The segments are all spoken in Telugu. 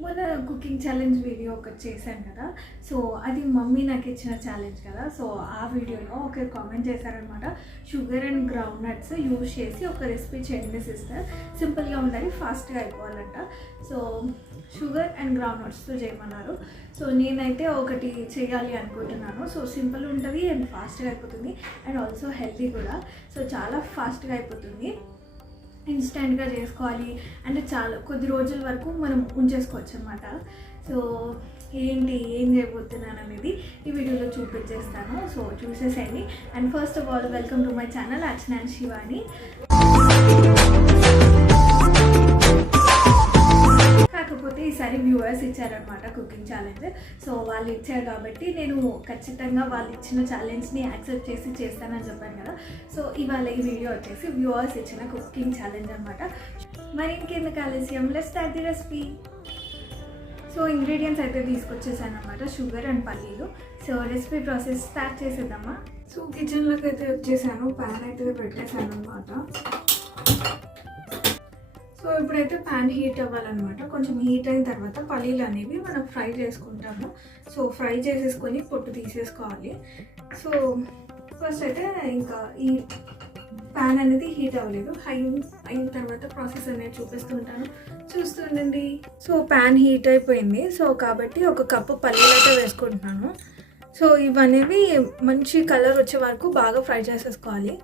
మొన్న కుకింగ్ ఛాలెంజ్ వీడియో ఒకటి చేశాను కదా. సో అది మమ్మీ నాకు ఇచ్చిన ఛాలెంజ్ కదా. సో ఆ వీడియోలో ఒకరు కామెంట్ చేశారనమాట, sugar and ground nuts use చేసి ఒక రెసిపీ చేయండి సిస్టర్, సింపుల్గా ఉండాలి, ఫాస్ట్గా అయిపోవాలంట. సో షుగర్ అండ్ గ్రౌండ్ నట్స్తో చేయమన్నారు. సో నేనైతే ఒకటి చేయాలి అనుకుంటున్నాను. సో సింపుల్ ఉంటుంది అండ్ ఫాస్ట్గా అయిపోతుంది అండ్ ఆల్సో హెల్తీ కూడా. సో చాలా ఫాస్ట్గా అయిపోతుంది, ఇన్స్టెంట్గా చేసుకోవాలి అంటే చాలా కొద్ది రోజుల వరకు మనం ఉంచేసుకోవచ్చు అనమాట. సో ఏం చేయబోతున్నాను అనేది ఈ వీడియోలో చూపించేస్తాను. సో చూసేసేయండి. And first of all welcome to my channel Archana and Shivani. కాకపోతే ఈసారి వ్యూవర్స్ ఇచ్చారనమాట కుకింగ్ ఛాలెంజ్. సో వాళ్ళు ఇచ్చారు కాబట్టి నేను ఖచ్చితంగా వాళ్ళు ఇచ్చిన ఛాలెంజ్ని యాక్సెప్ట్ చేసి చేస్తానని చెప్పాను కదా. సో ఇవాళ ఈ వీడియో వచ్చేసి వ్యూవర్స్ ఇచ్చిన కుకింగ్ ఛాలెంజ్ అనమాట. మరి ఇంకెందుకు ఆలస్యం, let's start the recipe. So ingredients అయితే తీసుకొచ్చేసాను అనమాట, షుగర్ అండ్ పల్లీలు. సో రెసిపీ ప్రాసెస్ స్టార్ట్ చేసేద్దామా. సో కిచెన్లోకి అయితే వచ్చేసాను, ప్యాన్ అయితే పెట్టేసాను అనమాట. సో ఇప్పుడైతే ప్యాన్ హీట్ అవ్వాలన్నమాట. కొంచెం హీట్ అయిన తర్వాత పల్లీలు అనేవి మనం ఫ్రై చేసుకుంటాము. సో ఫ్రై చేసేసుకొని పొట్టు తీసేసుకోవాలి. సో ఫస్ట్ అయితే ఇంకా ఈ ప్యాన్ అనేది హీట్ అవ్వలేదు, అయిన తర్వాత ప్రాసెస్ అనేది చూపిస్తుంటాను, చూస్తుండండి. సో ప్యాన్ హీట్ అయిపోయింది. సో కాబట్టి ఒక కప్పు పల్లీలు అయితే వేసుకుంటున్నాను. సో ఇవనేవి మంచి కలర్ వచ్చే వరకు బాగా ఫ్రై చేసేసుకోవాలి.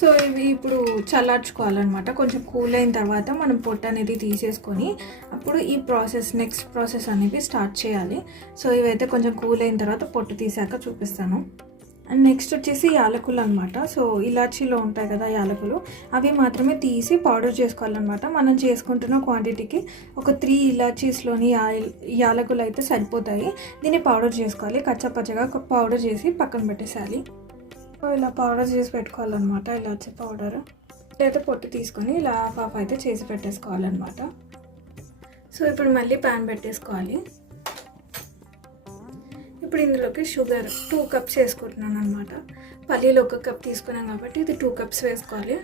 సో ఇవి ఇప్పుడు చల్లార్చుకోవాలన్నమాట. కొంచెం కూల్ అయిన తర్వాత మనం పొట్టు అనేది తీసేసుకొని అప్పుడు ఈ నెక్స్ట్ ప్రాసెస్ అనేది స్టార్ట్ చేయాలి. సో ఇవైతే కొంచెం కూల్ అయిన తర్వాత పొట్టు తీసాక చూపిస్తాను. అండ్ నెక్స్ట్ వచ్చేసి యాలకులు అనమాట. సో ఇలాచీలో ఉంటాయి కదా యాలకులు, అవి మాత్రమే తీసి పౌడర్ చేసుకోవాలన్నమాట. మనం చేసుకుంటున్న క్వాంటిటీకి ఒక 3 ఇలాచీస్లోని యాలకులు అయితే సరిపోతాయి. దీన్ని పౌడర్ చేసుకోవాలి, కచ్చపచ్చగా పౌడర్ చేసి పక్కన పెట్టేసేయాలి. ఇలా పౌడర్ చేసి పెట్టుకోవాలన్నమాట, ఇలాచీ పౌడర్. అయితే పొట్టు తీసుకొని ఇలా హాఫ్ అయితే చేసి పెట్టేసుకోవాలన్నమాట. సో ఇప్పుడు మళ్ళీ ప్యాన్ పెట్టేసుకోవాలి. ఇప్పుడు ఇందులోకి షుగర్ 2 కప్స్ వేసుకుంటున్నాను అనమాట. పల్లీలు 1 కప్ తీసుకున్నాం కాబట్టి ఇది 2 కప్స్ వేసుకోవాలి.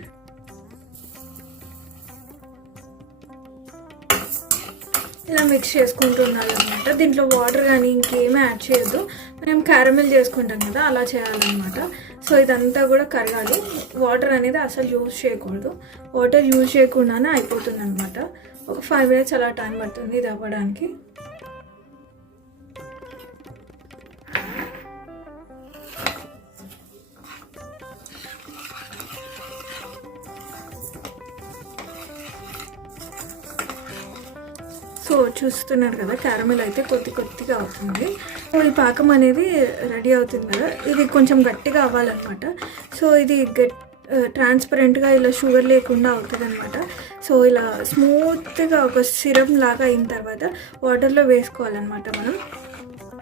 ఇలా మిక్స్ చేసుకుంటూ ఉండాలన్నమాట. దీంట్లో వాటర్ కానీ ఇంకేమీ యాడ్ చేయొద్దు, మనం క్యారమెల్ చేసుకుంటాం కదా అలా చేయాలన్నమాట. సో ఇదంతా కూడా కరగాలి, వాటర్ అనేది అసలు యూజ్ చేయకూడదు. వాటర్ యూజ్ చేయకుండానే అయిపోతుంది అనమాట. ఒక 5 minutes అలా టైం పడుతుంది ఇది అవ్వడానికి. సో చూస్తున్నారు కదా క్యారమెల్ అయితే కొద్దిగా అవుతుంది. ఈ పాకం అనేది రెడీ అవుతుంది కదా, ఇది కొంచెం గట్టిగా అవ్వాలన్నమాట. సో ఇది ట్రాన్స్పరెంట్గా ఇలా షుగర్ లేకుండా అవుతుంది అనమాట. సో ఇలా స్మూత్గా ఒక సిరప్ లాగా అయిన తర్వాత వాటర్లో వేసుకోవాలన్నమాట. మనం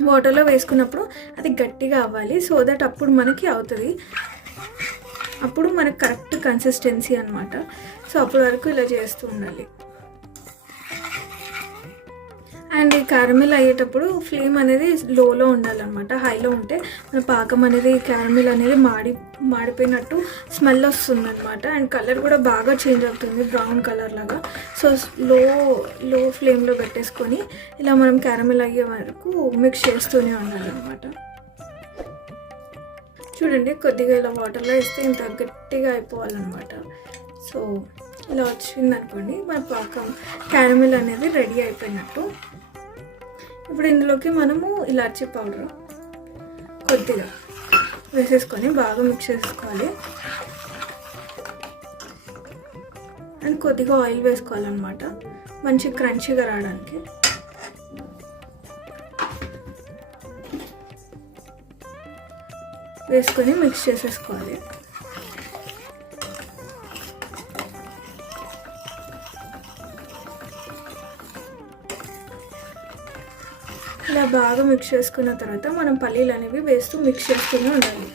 వాటర్లో వేసుకున్నప్పుడు అది గట్టిగా అవ్వాలి. సో దట్ అప్పుడు మనకి అవుతుంది, అప్పుడు మనకు కరెక్ట్ కన్సిస్టెన్సీ అనమాట. సో అప్పటి వరకు ఇలా చేస్తూ ఉండాలి. అండ్ ఈ క్యారమిల్ అయ్యేటప్పుడు ఫ్లేమ్ అనేది లోలో ఉండాలన్నమాట. హైలో ఉంటే మన పాకం అనేది క్యారమిల్ అనేది మాడిపోయినట్టు స్మెల్ వస్తుంది అనమాట. అండ్ కలర్ కూడా బాగా చేంజ్ అవుతుంది, బ్రౌన్ కలర్ లాగా. సో లో ఫ్లేమ్లో పెట్టేసుకొని ఇలా మనం క్యారమిల్ అయ్యే వరకు మిక్స్ చేస్తూనే ఉండాలన్నమాట. చూడండి కొద్దిగా ఇలా వాటర్లో వేస్తే ఇంత గట్టిగా అయిపోవాలన్నమాట. సో ఇలా వచ్చింది అనుకోండి మన పాకం క్యారమిల్ అనేది రెడీ అయిపోయినట్టు. ఇప్పుడు ఇందులోకి మనము ఇలాచీ పౌడర్ కొద్దిగా వేసేసుకొని బాగా మిక్స్ చేసుకోవాలి. అండ్ కొద్దిగా ఆయిల్ వేసుకోవాలన్నమాట మంచి క్రంచీగా రావడానికి. వేసుకొని మిక్స్ చేసేసుకోవాలి. ఇలా బాగా మిక్స్ చేసుకున్న తర్వాత మనం పల్లీలు అనేవి వేస్తూ మిక్స్ చేసుకుని ఉండాలి.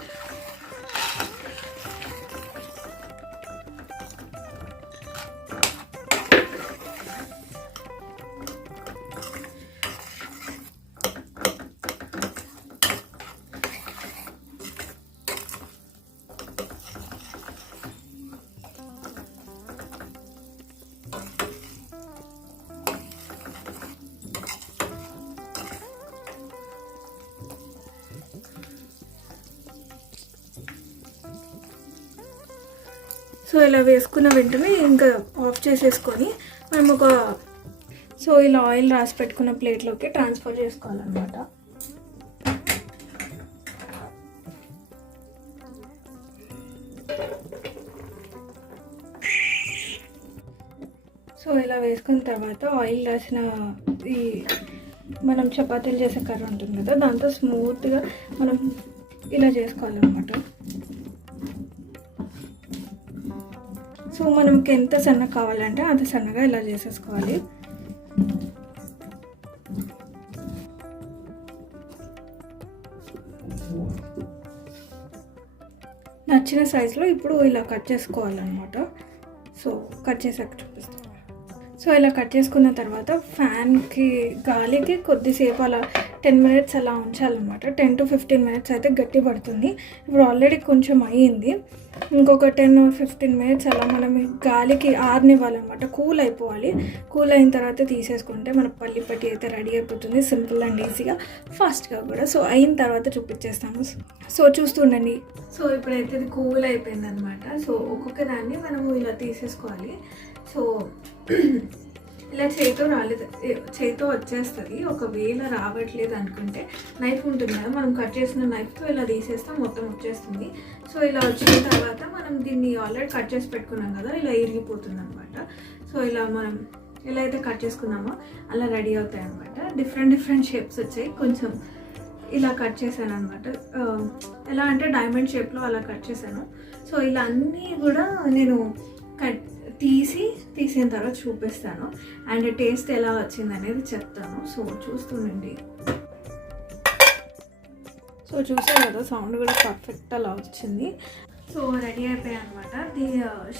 సో ఇలా వేసుకున్న వెంటనే ఇంకా ఆఫ్ చేసేసుకొని మనం సో ఇలా ఆయిల్ రాసి పెట్టుకున్న ప్లేట్లోకి ట్రాన్స్ఫర్ చేసుకోవాలన్నమాట. సో ఇలా వేసుకున్న తర్వాత ఆయిల్ రాసిన ఈ మనం చపాతీలు చేసే కర్ర ఉంటుంది కదా, దాంతో స్మూత్గా మనం ఇలా చేసుకోవాలన్నమాట. సో మనకి ఎంత సన్నగా కావాలంటే అంత సన్నగా ఇలా చేసేసుకోవాలి. నచ్చిన సైజులో ఇప్పుడు ఇలా కట్ చేసుకోవాలన్నమాట. సో కట్ చేసాక చూపిస్తాను. సో ఇలా కట్ చేసుకున్న తర్వాత ఫ్యాన్కి గాలికి కొద్దిసేపు అలా 10 minutes అలా ఉంచాలన్నమాట. 10 to 15 minutes అయితే గట్టి పడుతుంది. ఇప్పుడు ఆల్రెడీ కొంచెం అయ్యింది, ఇంకొక 10 or 15 minutes అలా మనం గాలికి ఆరనివ్వాలన్నమాట. కూల్ అయిపోవాలి. కూల్ అయిన తర్వాత తీసేసుకుంటే మన పల్లి పట్టి అయితే రెడీ అయిపోతుంది. సింపుల్ అండ్ ఈజీగా, ఫాస్ట్గా కూడా. సో అయిన తర్వాత చూపించేస్తాము. సో చూస్తుండండి. సో ఇప్పుడైతే ఇది కూల్ అయిపోయింది అనమాట. సో ఒక్కొక్క దాన్ని మనము ఇలా తీసేసుకోవాలి. సో ఇలా చేతితో వచ్చేస్తుంది. ఒకవేళ రావట్లేదు అనుకుంటే నైఫ్ ఉంటుంది కదా, మనం కట్ చేసిన నైఫ్తో ఇలా తీసేస్తాం, మొత్తం వచ్చేస్తుంది. సో ఇలా వచ్చిన తర్వాత మనం దీన్ని ఆల్రెడీ కట్ చేసి పెట్టుకున్నాం కదా, ఇలా ఇరిగిపోతుంది అనమాట. సో ఇలా మనం ఎలా అయితే కట్ చేసుకున్నామో అలా రెడీ అవుతాయి అనమాట. డిఫరెంట్ షేప్స్ వచ్చాయి. కొంచెం ఇలా కట్ చేశాను అనమాట. ఎలా అంటే డైమండ్ షేప్లో అలా కట్ చేశాను. సో ఇలా అన్నీ కూడా నేను తీసిన తర్వాత చూపిస్తాను అండ్ టేస్ట్ ఎలా వచ్చింది అనేది చెప్తాను. సో చూస్తుండండి. సో చూసారు కదా, సౌండ్ కూడా పర్ఫెక్ట్ అలా వచ్చింది. సో రెడీ అయిపోయాయి అనమాట.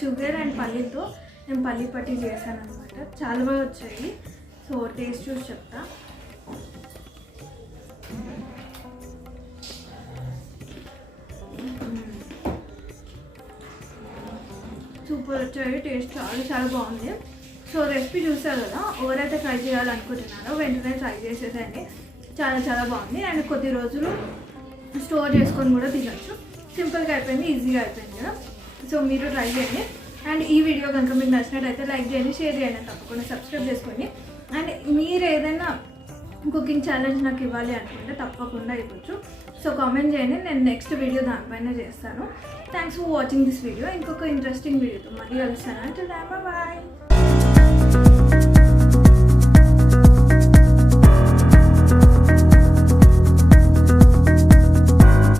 షుగర్ అండ్ పల్లీతో నేను పల్లీ పట్టి చేశాను అనమాట. చాలా బాగా వచ్చాయి. సో టేస్ట్ చూసి చెప్తా. సూపర్ వచ్చాయి. టేస్ట్ చాలా బాగుంది. సో రెసిపీ చూసారు కదా, ఎవరైతే ట్రై చేయాలనుకుంటున్నారో వెంటనే ట్రై చేసేదండి. చాలా బాగుంది అండ్ కొద్ది రోజులు స్టోర్ చేసుకొని కూడా తినచ్చు. సింపుల్గా అయిపోయింది, ఈజీగా అయిపోయింది కదా. సో మీరు ట్రై చేయండి. అండ్ ఈ వీడియో కనుక మీకు నచ్చినట్టయితే లైక్ చేయండి, షేర్ చేయండి, తప్పకుండా సబ్స్క్రైబ్ చేసుకోండి. అండ్ మీరు ఏదైనా కుకింగ్ ఛాలెంజ్ నాకు ఇవ్వాలి అనుకుంటే తప్పకుండా ఇవ్వచ్చు. సో కామెంట్ చేయండి, నేను నెక్స్ట్ వీడియో దానిపైన చేస్తాను. Thanks for watching this video. ఇంకొక ఇంట్రెస్టింగ్ వీడియోతో మళ్ళీ కలుస్తాను. అంటే బాయ్.